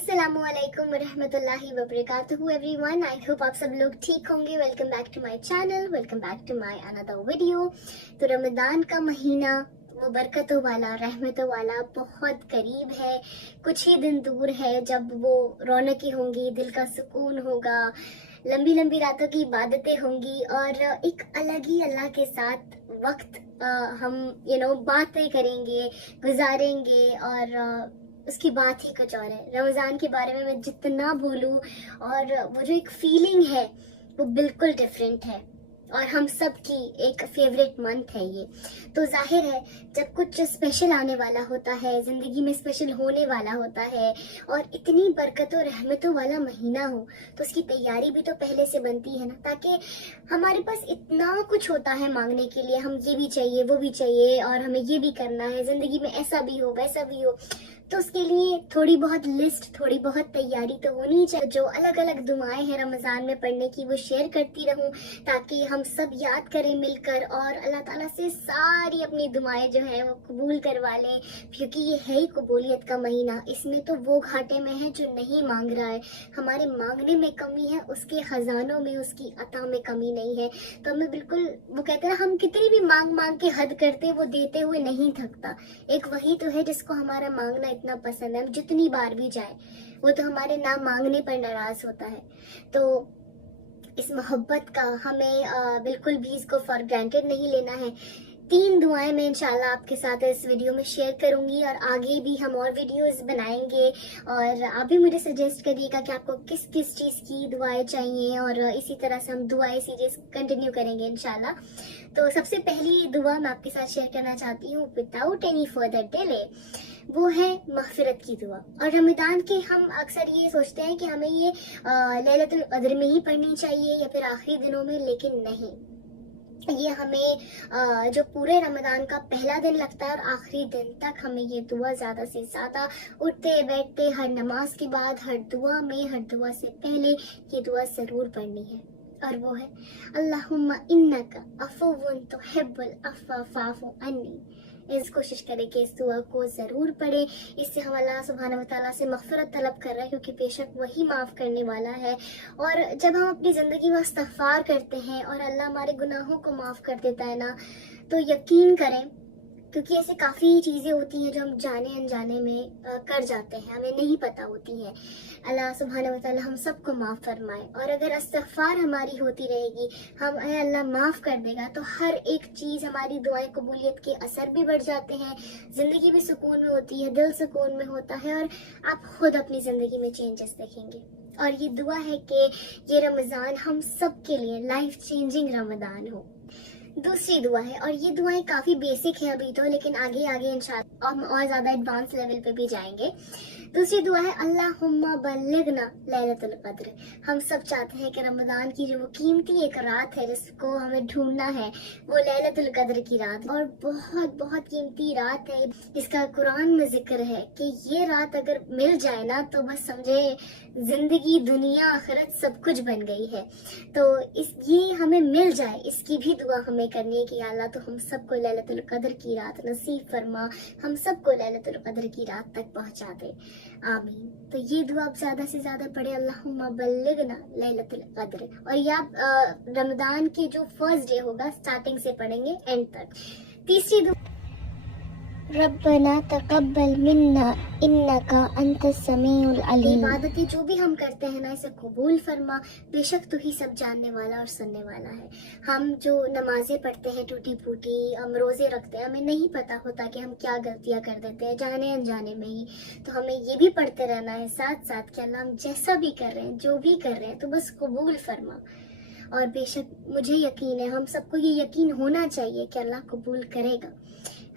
अस्सलाम वालेकुम रहमतुल्लाहि व बरकातहू एवरीवन। आई होप आप सब लोग ठीक होंगे। Welcome back to my channel, welcome back to my another video. तो रमज़ान का महीना वो बरकतों वाला, रहमतों वाला बहुत करीब है। कुछ ही दिन दूर है जब वो रौनकें होंगी, दिल का सुकून होगा, लंबी लंबी रातों की इबादतें होंगी और एक अलग ही अल्लाह के साथ वक्त हम बातें करेंगे, गुजारेंगे और उसकी बात ही कुछ और है। रमज़ान के बारे में मैं जितना बोलूँ और वो जो एक फीलिंग है वो बिल्कुल डिफरेंट है और हम सब की एक फेवरेट मंथ है ये। तो जाहिर है जब कुछ स्पेशल आने वाला होता है, ज़िंदगी में स्पेशल होने वाला होता है और इतनी बरकतों रहमतों वाला महीना हो तो उसकी तैयारी भी तो पहले से बनती है ना, ताकि हमारे पास इतना कुछ होता है मांगने के लिए। हम ये भी चाहिए, वो भी चाहिए और हमें ये भी करना है, ज़िंदगी में ऐसा भी हो, वैसा भी हो। तो उसके लिए थोड़ी बहुत लिस्ट, थोड़ी बहुत तैयारी तो होनी चाहिए। जो अलग अलग दुआएं हैं रमज़ान में पढ़ने की वो शेयर करती रहूं ताकि हम सब याद करें मिलकर और अल्लाह ताला से सारी अपनी दुआएं जो है वो कबूल करवा लें, क्योंकि ये है ही कबूलियत का महीना। इसमें तो वो घाटे में है जो नहीं मांग रहा है। हमारे मांगने में कमी है, उसके खजानों में, उसकी अता में कमी नहीं है। तो हमें बिल्कुल, वो कहते हैं हम कितनी भी मांग मांग के हद करते, वो देते हुए नहीं थकता। एक वही तो है जिसको हमारा मांगना इतना पसंद है। हम जितनी बार भी जाए वो तो हमारे ना मांगने पर नाराज होता है। तो इस मोहब्बत का हमें बिल्कुल भी इसको फॉर ग्रांटेड नहीं लेना है। 3 दुआएं मैं इंशाल्लाह आपके साथ इस वीडियो में शेयर करूंगी और आगे भी हम और वीडियोस बनाएंगे और आप भी मुझे सजेस्ट करिएगा कि आपको किस किस चीज़ की दुआएं चाहिए और इसी तरह से हम दुआएं सीरीज कंटिन्यू करेंगे इंशाल्लाह। तो सबसे पहली दुआ मैं आपके साथ शेयर करना चाहती हूँ विदाउट एनी फर्दर डिले, वो है मग़फ़िरत की दुआ। और रमज़ान के हम अक्सर ये सोचते हैं कि हमें ये लैलतुल क़द्र में ही पढ़नी चाहिए या फिर आखिरी दिनों में, लेकिन नहीं, ये हमें जो पूरे रमज़ान का पहला दिन लगता है और आखिरी दिन तक हमें ये दुआ ज़्यादा से ज़्यादा उठते बैठते हर नमाज के बाद, हर दुआ में, हर दुआ से पहले ये दुआ ज़रूर पढ़नी है। और वो है अल्लाहुम्मा इन्नका अफ़ुव्वुन तुहिब्बुल अफ़्व फ़अफ़ु अन्नी। इस कोशिश करें कि इस दुआ को ज़रूर पढ़ें। इससे हम अल्लाह सुब्हानहू व तआला से मग़फ़िरत तलब कर रहे हैं, क्योंकि बेशक वही माफ़ करने वाला है। और जब हम अपनी ज़िंदगी में इस्तिग़फ़ार करते हैं और अल्लाह हमारे गुनाहों को माफ़ कर देता है ना, तो यकीन करें, क्योंकि ऐसे काफ़ी चीज़ें होती हैं जो हम जाने अनजाने में कर जाते हैं, हमें नहीं पता होती हैं। अल्लाह सुब्हानहू व तआला हम सबको माफ़ फरमाए। और अगर इस्तिग़फ़ार हमारी होती रहेगी, हमें अल्लाह माफ़ कर देगा, तो हर एक चीज़, हमारी दुआएं कबूलियत के असर भी बढ़ जाते हैं, ज़िंदगी भी सुकून में होती है, दिल सुकून में होता है और आप खुद अपनी ज़िंदगी में चेंजेस देखेंगे। और ये दुआ है कि ये रमज़ान हम सब के लिए लाइफ चेंजिंग रमज़ान हो। दूसरी दुआ है, और ये दुआएं काफ़ी बेसिक है अभी तो, लेकिन आगे आगे इंशाअल्लाह हम और ज़्यादा एडवांस लेवल पे भी जाएंगे। दूसरी दुआ है अल्लाहुम्मा बल्लिगना लैलतुल क़द्र। हम सब चाहते हैं कि रमज़ान की जो वो कीमती एक रात है जिसको हमें ढूंढना है, वो लैलतुल क़द्र की रात, और बहुत बहुत कीमती रात है। इसका कुरान में जिक्र है कि ये रात अगर मिल जाए ना तो बस समझे जिंदगी, दुनिया, आखिरत सब कुछ बन गई है। तो ये हमें मिल जाए, इसकी भी दुआ हमें करनी है कि अल्लाह तो हम सबको लैलतुल क़द्र की रात नसीब फरमा, हम सबको लैलतुल क़द्र की रात तक पहुंचा दे, आमीन। तो ये दुआ आप ज्यादा से ज्यादा पढ़े, अल्लाहुम्मा बल्लिगना लैलतुल क़द्र। और ये आप रमज़ान के जो फर्स्ट डे होगा स्टार्टिंग से पढ़ेंगे एंड तक। तीसरी दुआ रब्बना तक़ब्बल मिन्ना इन्नका अंतस समीउल अलीम। इबादतें जो भी हम करते हैं ना, इसे कबूल फरमा, बेशक तू ही सब जानने वाला और सुनने वाला है। हम जो नमाजें पढ़ते हैं टूटी फूटी, हम रोज़े रखते हैं, हमें नहीं पता होता कि हम क्या गलतियां कर देते हैं जाने अनजाने में ही। तो हमें ये भी पढ़ते रहना है साथ साथ कि अल्लाह हम जैसा भी कर रहे हैं, जो भी कर रहे हैं, तो बस कबूल फरमा। और बेशक मुझे यकीन है, हम सबको ये यकीन होना चाहिए कि अल्लाह कबूल करेगा।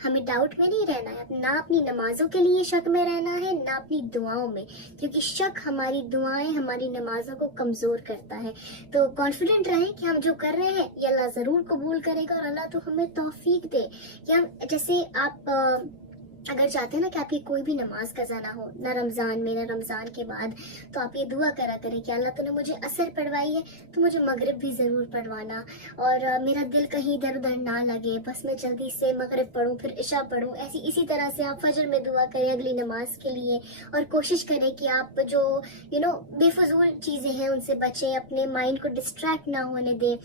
हमें डाउट में नहीं रहना है, ना अपनी नमाजों के लिए शक में रहना है, ना अपनी दुआओं में, क्योंकि शक हमारी दुआएं, हमारी नमाजों को कमज़ोर करता है। तो कॉन्फिडेंट रहें कि हम जो कर रहे हैं ये अल्लाह ज़रूर कबूल करेगा और अल्लाह तो हमें तौफीक दे कि हम, जैसे आप اگر چاہتے ہیں نا کہ آپ کی کوئی بھی نماز قضا نہ ہو، نہ رمضان میں نہ رمضان کے بعد، تو آپ یہ دعا کرا کریں کہ اللہ تو نے مجھے عصر پڑھوائی ہے تو مجھے مغرب بھی ضرور پڑھوانا، اور میرا دل کہیں ادھر ادھر نہ لگے، بس میں جلدی سے مغرب پڑھوں پھر عشاء پڑھوں. اسی طرح سے آپ فجر میں دعا کریں اگلی نماز کے لیے، اور کوشش کریں کہ آپ جو بے فضول چیزیں ہیں ان سے بچیں، اپنے مائنڈ کو ڈسٹریکٹ نہ ہونے دیں،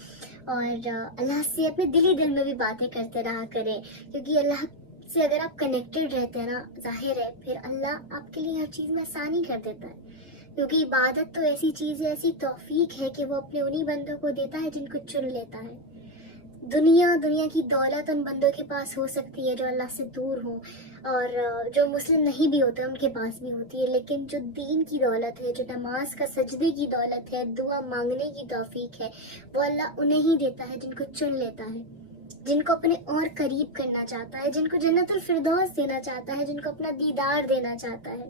اور اللہ سے اپنے دلی دل میں بھی باتیں کرتے رہا کریں، کیونکہ اللہ سے اگر آپ کنیکٹڈ رہتے ہیں نا، ظاہر ہے پھر اللہ آپ کے لیے ہر چیز میں آسانی کر دیتا ہے، کیونکہ عبادت تو ایسی چیز ہے، ایسی توفیق ہے کہ وہ اپنے انہی بندوں کو دیتا ہے جن کو چن لیتا ہے. دنیا کی دولت ان بندوں کے پاس ہو سکتی ہے جو اللہ سے دور ہوں، اور جو مسلم نہیں بھی ہوتے ان کے پاس بھی ہوتی ہے، لیکن جو دین کی دولت ہے، جو نماز کا سجدے کی دولت ہے، دعا مانگنے کی توفیق ہے، وہ اللہ انہیں ہی دیتا ہے جن کو چن لیتا ہے، جن کو اپنے اور قریب کرنا چاہتا ہے، جن کو جنت الفردوس دینا چاہتا ہے، جن کو اپنا دیدار دینا چاہتا ہے،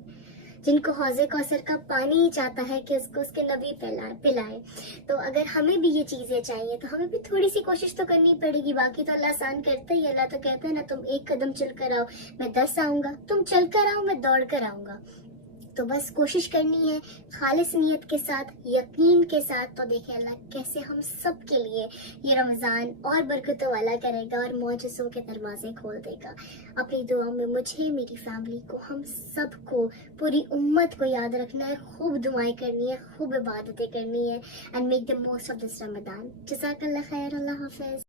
جن کو حوض کوثر کا پانی ہی چاہتا ہے کہ اس کو اس کے نبی پلائے. تو اگر ہمیں بھی یہ چیزیں چاہیے تو ہمیں بھی تھوڑی سی کوشش تو کرنی پڑے گی. باقی تو اللہ آسان کرتا ہی. اللہ تو کہتا ہے نا، تم ایک قدم چل کر آؤ میں 10 آؤں گا، تم چل کر آؤ میں دوڑ کر آؤں گا. تو بس کوشش کرنی ہے خالص نیت کے ساتھ، یقین کے ساتھ. تو دیکھیں اللہ کیسے ہم سب کے لیے یہ رمضان اور برکتوں والا کرے گا اور معجزوں کے دروازے کھول دے گا. اپنی دعاؤں میں مجھے، میری فیملی کو، ہم سب کو، پوری امت کو یاد رکھنا ہے، خوب دعائیں کرنی ہے، خوب عبادتیں کرنی ہے. And make the most of this Ramzan. جزاک اللہ خیر. اللہ حافظ.